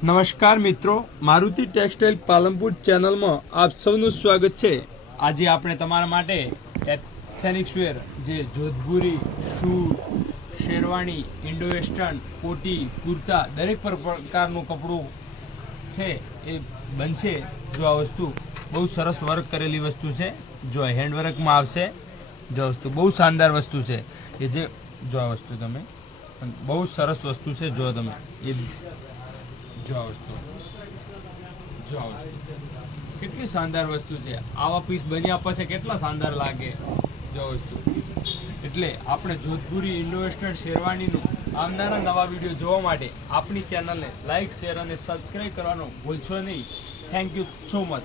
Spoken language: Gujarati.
નમસ્કાર મિત્રો, મારુતિ ટેક્સટાઇલ પાલનપુર ચેનલમાં આપ સૌનું સ્વાગત છે। આજે આપણે તમારા માટે એથેનિક્સ વેર જે Jodhpuri suit, sherwani, Indo western, કોટી, કુર્તા દરેક પ્રકારનું કપડું છે એ બનશે। જો આ વસ્તુ બહુ સરસ વર્ક કરેલી વસ્તુ છે, જો હેન્ડવર્કમાં આવશે। જો વસ્તુ બહુ શાનદાર વસ્તુ છે કે જે જો આ વસ્તુ તમે બહુ સરસ વસ્તુ છે। જો તમે એ જો આ વસ્તુ કેટલી શાનદાર વસ્તુ છે। આવા પીસ બન્યા પછી કેટલા શાનદાર લાગે। જો વસ્તુ એટલે આપણે જોધપુરી, ઇન્ડો વેસ્ટર્ન, શેરવાણીનું આવનારા નવા વિડીયો જોવા માટે આપણી ચેનલને લાઇક, શેર અને સબસ્ક્રાઈબ કરવાનું ભૂલશો નહીં। Thank you so much.